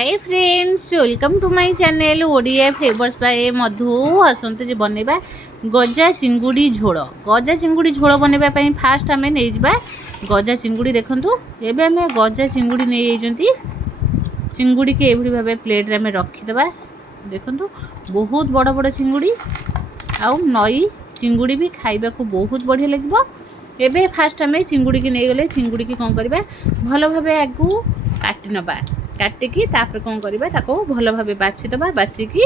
Hi friends, welcome to my channel Odia flavours by Madhu. आसते जे बनैबा गजा चिंगुड़ी झोल। गजा चिंगुड़ी झोल बनैबा पई फास्ट आमे नै जिबा गजा चिंगुड़ी। देखंतु एबे आमे गजा चिंगुड़ी नै आइजंती। चिंगुड़ी के एभली भाबे प्लेट रे आमे रखि देबा। देखंतु बहुत बड़ बड़ चिंगुड़ी आउ नई चिंगुड़ी भी खाइबा को बहुत बढ़िया लगबो। एबे फास्ट आमे चिंगुड़ी की नै गले चिंगुड़ी की कोन करबा भलो भाबे आगु काटि नबा। काटिकी तापर कौन करबा ताको भलो भाबे बाछि दबा। बाछिकी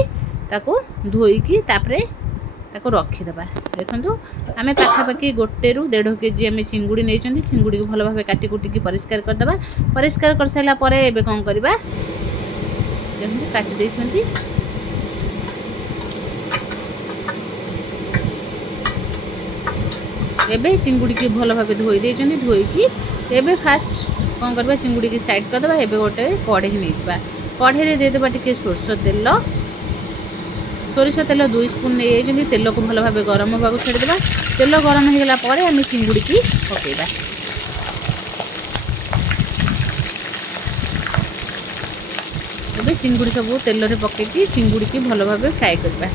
ताको धोईकी तापर ताको रखि दबा। देखंतु आमे पाखापाखी 1 ରୁ 1.5 केजी आमे चिंगुड़ी नै चंदी। चिंगुड़ी को भलो भाबे काटि कुटिकी परिष्कार कर दबा। परिष्कार कर सैला परे एबे कौन करबा देखंतु काटि दै छंती। एबे चिंगुड़ी की भलो भाबे धोई दै छंती। धोईकी एबे फास्ट कौन करबा चिंगुड़ी की साइड कर दबा। एबे गोटे कढ़े नै जिबा। कढ़े रे दे देबा टिके सोरस तेल। सोरिष तेल 2 स्पून नै आइजंती। तेल को भलो भाबे गरम होबा को छाडी देबा। तेल गरम हो गेला परे आमे चिंगुड़ी की पकेइबा। एबे चिंगुड़ी सब तेल रे पकेकी चिंगुड़ी की भलो भाबे फ्राई करबा।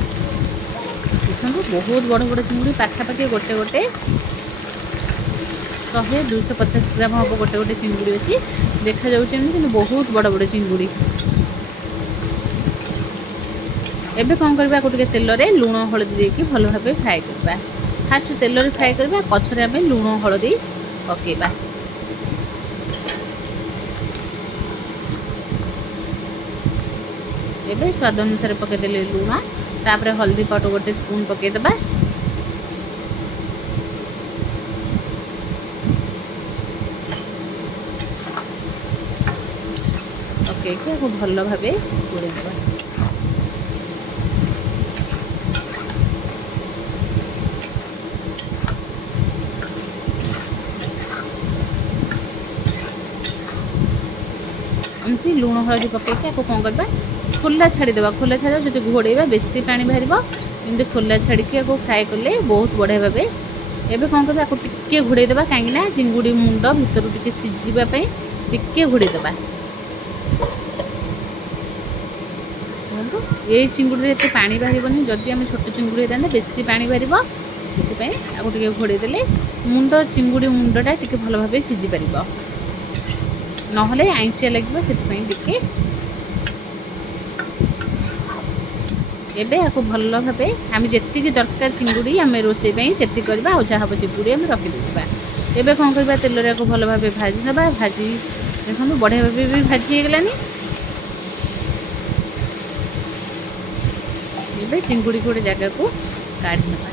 देखंतु बहुत बड़ बड़ चिंगुड़ी पाखापाखी गोटे गोटे 100-250 ग्राम हम गोटे गोटे चिंगुड़ी अच्छी देखा जाऊँ कि बहुत बड़ बड़ चिंगुड़ी। एबे कौन करबा गोटे तेल रे लूण हळदी देकी भलो भाबे फ्राई करबा। फास्ट तेल रे फ्राई करबा पछरे आमे लूण हळदी पकेबा। एबे स्वाद अनुसार पके देले लूण तापर हल्दी पाउडर गोटे स्पून पके दबा। पकेकी को भलो भाबे गोळेई दबा। एमती लूण हळदी पकेकी को कौन करबा खोला छाड़ी देबा। खोला छाड़ी जो घोड़ेबा बेसी पानी बाहर एमती खोला छाड़ी को फ्राए कले बहुत बढ़िया भाबे। एबे कौन करबा को टिके घोड़े देबा काहे ना चिंगुड़ी मुंड भीतर टिके सिझिबा पई टिके घोड़े देबा। ये चिंगुड़ी रे एते पानी बाहरबनी। जदि आम छोट चिंगुड़ी होता बेसी पानी बाहर से आपको टे घोड़े देले मुंड चिंगुड़ी मुंडटा टिके भलो भाबे सिझी पारिबो नहले आइंसिया लगे से। एबे आपको भलो भाबे आम जेतिकी दरकार चिंगुड़ी आम रोषे से करबा। आ जहाँ चिंगुड़ी आम रखी देबा। एबे कौन करबा तेल रे भलो भाबे भाजी नबा। भाजी देखो बढ़िया भाबे भी भाजी गलानी। एबे चिंगुड़ी गोटे जगह को काढ़ी नबा।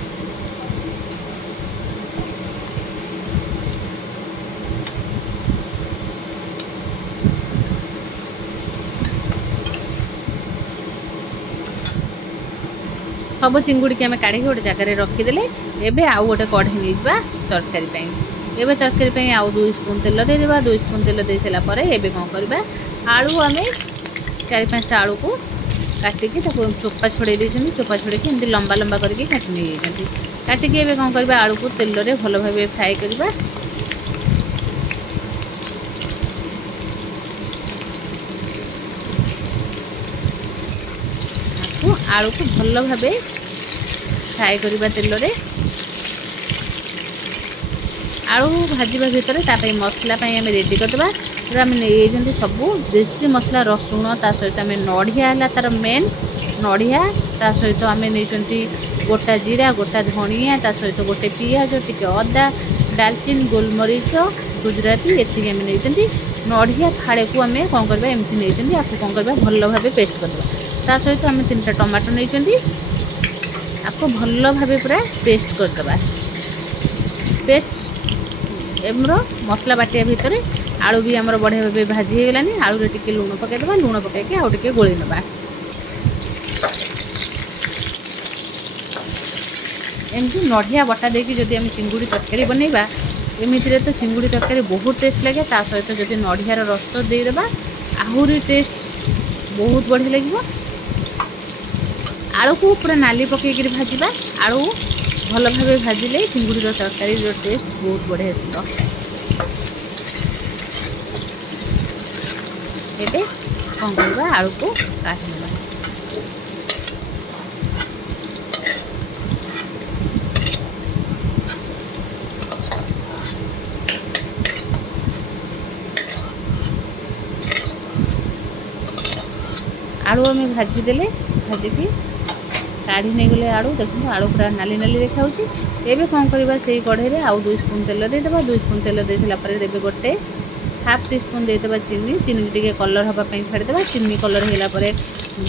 सब चिंगुड़ी की आम काढ़ी गोटे जगह रखीदे। एबे आउ गोटे कढ़े नहीं जावा तरकारी पाई। एबे तरकारी पाई आउ 2 स्पून तेल दे देबा। 2 स्पून तेल दे सारा परे एबे कौन करबा आलू आम 4-5टा आलू को काटिकी चोपा छड़े देछन। चोपा छड़े के एमती लंबा लंबा करके काटि नै जायछन। काटिकी एबे कौन करबा आलू को तेल रे भलो भाबे फ्राई करबा। आलू को भलो भाबे फ्राई करबा तेल रे। आलू भाजवा भितर तापई मसला पाई आम रेडी करदबा। तो आम नहीं सब देसी मसला रसुण ता सहित आम नड़िया है तार मेन नड़िया ता सहित आम नहीं गोटा जीरा गोटा धनिया ता सहित गोटे पियाज टिके अदा डालचीन गोलमरीच गुजराती एति आम नहीं नड़िया फाड़े को आम कौन करबा एमती नहीं आपको कौन करबा भलो भाबे पेस्ट करदबा। ता सहित आम 3टा टमाटो नहीं आपको भलो भाबे पूरा पेस्ट करदबा। पेस्ट एमरो मसला बाटिया भितर आलू भी आमर बढ़िया भाबे भाजी हो गलानी। आलू रे टिके लूण पके दबा। लूण पकेके आउ टिके गोळी नबा। एमती नड़िया बटा देकी जदि आम चिंगुड़ी तरकारी बनैबा एमितिरे तो चिंगुड़ी तरकारी बहुत टेस्ट लगे। ता सहित जदि नड़ियार रस दे देबा आहुरी टेस्ट बहुत बढ़िया लगे। आलू को पूरा नाली पकेकी भाजवा। आलू भलो भाबे भाजिले चिंगुड़ी तरकारी टेस्ट बहुत बढ़िया आसो। एबे କ'ଣ କରିବା ଆଳୁକୁ କାଢ଼ିନେବା। आलू आम भाजीदे भाजिकी काढ़ी नहीं गले आलू देखो आलू पूरा नाली नाली देखा एबे कौन करवा से कढ़ई में आउ 2 स्पून तेल देदेबा। 2 स्पून तेल दे देवे गोटे हाफ टी स्पून देदेबा चीनी। चीनी टी कलर हाँपाई छाड़ीदेवा। चीनी कलर होगापर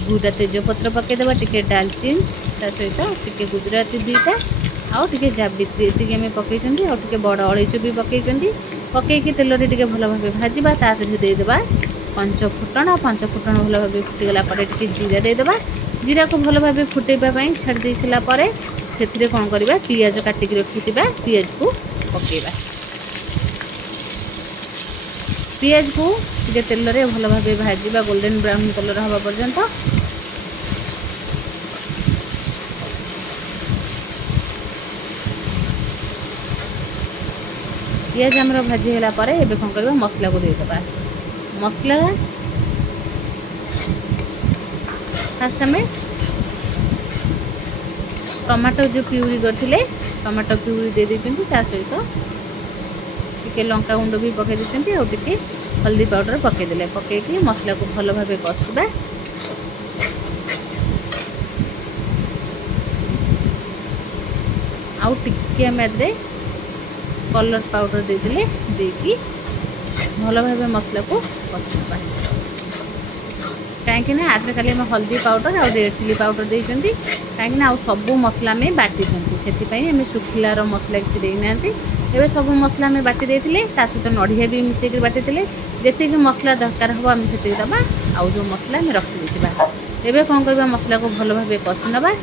गुटा तेजपत्र पकईदेवा, टी डालचीन ता सहित टी गुजराती 2टा आउ टे जावित्री आम पकई आउ बड़ अलैच भी पकई पकईकी तेल टे भल भाव भाजवा। देदेबा पंचफुटण। पंचफुटण भल भाव फुटीगला टे जीरा देदेबा। जीरा को भल भाव फुटेबाई छाड़ी दे सारापर से कौन करवा पियाज काटिक रखिथिबा पियाज को पकेबा। पियाज को टे तेल रे भल भाव भाजवा गोल्डन ब्राउन कलर हवा पर्यंत। पियाज आमर भाजी होला परे एबे कौन करवा मसला को देदेबा। मसला फास्ट आम टमाटो जो प्यूरी करथिले टमाटो प्यूरी दे देछंती ता सहित टिके लंका गुंड भी पके देछंती और टिके हल्दी पाउडर पके देले पकेकी मसला को भल भाव कषिबा। आउ टिके मेदे कलर पाउडर दे देले देकी भल भाव मसला को कषिबा। कहीं आज खाली आम हल्दी पाउडर और रेड चिली पाउडर देती कहीं आउ सबू मसला में बाटी से शुखिलार मसला किसी देना एवं सब मसला में बाटी देते सहित नड़िया भी मिसेक बाटी जी मसला दरकार हम आम से दबा आउ जो मसला आम रखी देते एवं कौन करवा मसला को भल भाव कषि नवा।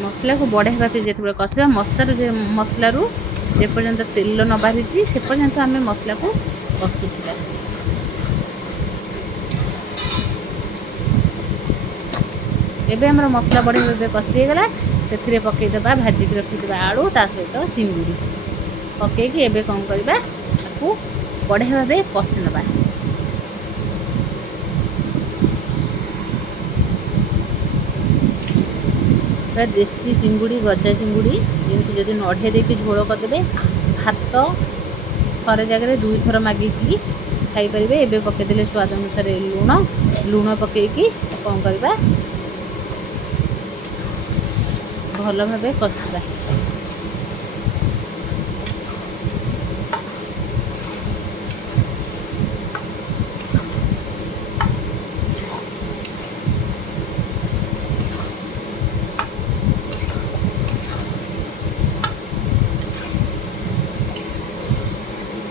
मसला को बढ़िया भाव जो कषा मसलू जेपर्यंत तेल न बाहरी से पर्यंत आम मसला को कषुवा। एबे हमर मसला बढ़िया भाव कषिगला से पकईदेवा भाजिक रखिदा आलू ता सहित चिंगुड़ी पकईकी एबे कौन करवा बढ़िया भाव कषि नवा। देसी चिंगुड़ी गजा चिंगुड़ी जमी जदि नड़िया देके झोल करदे भात थरे जगह 2 थर मागिकी खाईपर। एबे पकईदे स्वाद अनुसार लुण लुण पकईकी कौन करवा भल भाव कषिबा।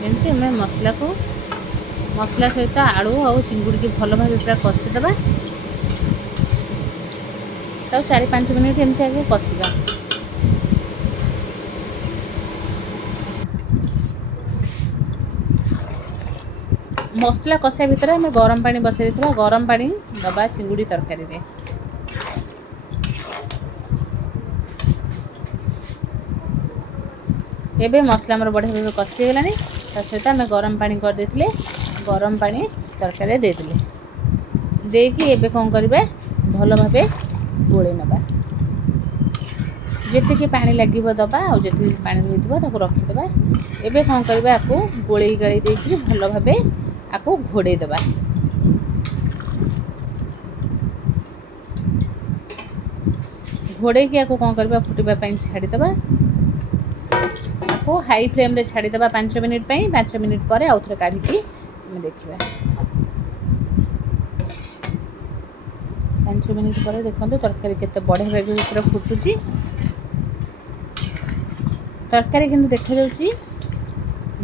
एमती आम मसला को मसला सहित आलू और चिंगुड़ी की भल भाव पूरा कषिदेवा। 4-5 मिनट एमती आगे कषिबा। मसला कषा भितर आम गरम पानी बसई देथिबा। गरम पानी दबा चिंगुड़ी तरकारी रे। एबे मसला हमर बढ़िया भाव कषिगलानी सहित आम गरम पानी कर देथिले गरम पानी तरकारी देदेले देकी एबे कौन करबा भल भाव गोले नबा। जेतिकी पानी लगे दबा और जी पानी रही रखीदबा। एबे कौन करबा आपको गोले गाड़ी देकी भल भाव आपको घोड़े दबा। घोड़े की आपको कौन करबा फुटबा छाड़ीदबा। आपको हाई फ्लेम रे छाड़ीदबा 5 मिनिट पई। 5 मिनिट पर आउ थे काढ़ी देखा। 5 मिनिट पर देखो तरकारी केते बढ़िया भाव पूरा फुटुची। तरकारी किंतु देखा जाउची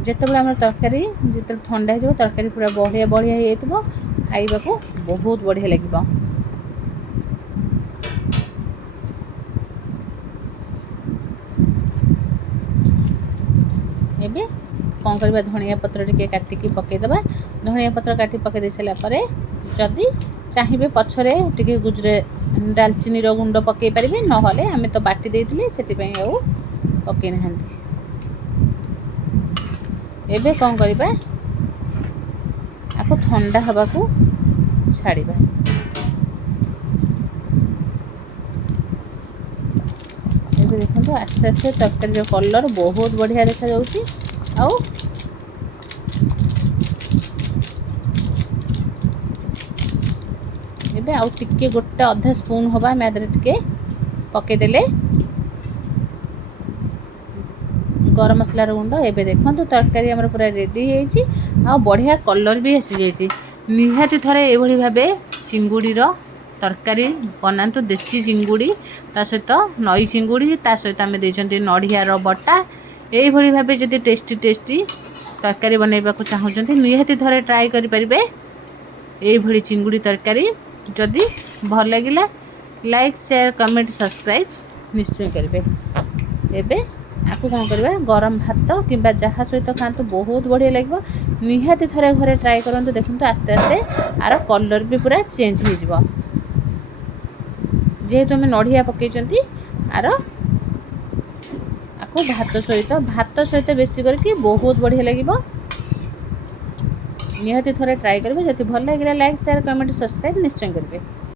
जेतेबेले हमर तरकारी जेते ठंडा हो तरकारी पूरा बढ़िया बढ़िया हो जाइतबो खाइबा को बहुत बढ़िया लागिबो। एबे कौन करवा धनिया पत्र टिके काटिकी पकईदबा धनिया पत्र काटी पकई दे सारा पर जदि चाहिए पछरे टिके गुजरे डालचीनी गुंड पकई पारे ना आम तो बाटी देते से पकई ना एबे कौन करवा आपको ठंडा हवा को छाड़िबा देखो आस्ते आस्ते तरकारी कलर बहुत बढ़िया देखा जाउची आउ एबे आउ टिके गोटे अधा स्पून हवा मैदरे टिके पके देले गरम मसला गुंड एबे देखो तरकारी हमर पूरा रेडी होईची आ बढ़िया कलर भी आसी जाईची निहाती थरे एभली भाबे चिंगुड़ी रो तरकारी बनातु देसी चिंगुड़ी ता सहित नई चिंगुड़ी ता सहित आम देइचंती नड़िया रो बटा एई भली भाबे जदि टेस्टी टेस्टी तरकारी बनैबा को चाहउचंती निहाती थरे ट्राई करि परिबे एई भली चिंगुड़ी तरकारी जदि भल लागिला लाइक शेयर कमेंट सब्सक्राइब निश्चय करिवे एबे आपको कौन करवा गरम भात कि जहाँ सहित खातु बहुत बढ़िया लगे निहाती थरे घरे ट्राई करूँ देखो आस्ते आस्ते आर कलर भी पूरा चेंज हो जेहेतु आम नड़िया पकई आर आपको भात सहित बेसी करके बहुत बढ़िया लगे निहाती थरे ट्राई करेंगे जब भल लगे लाइक शेयर कमेंट सब्सक्राइब निश्चय करेंगे।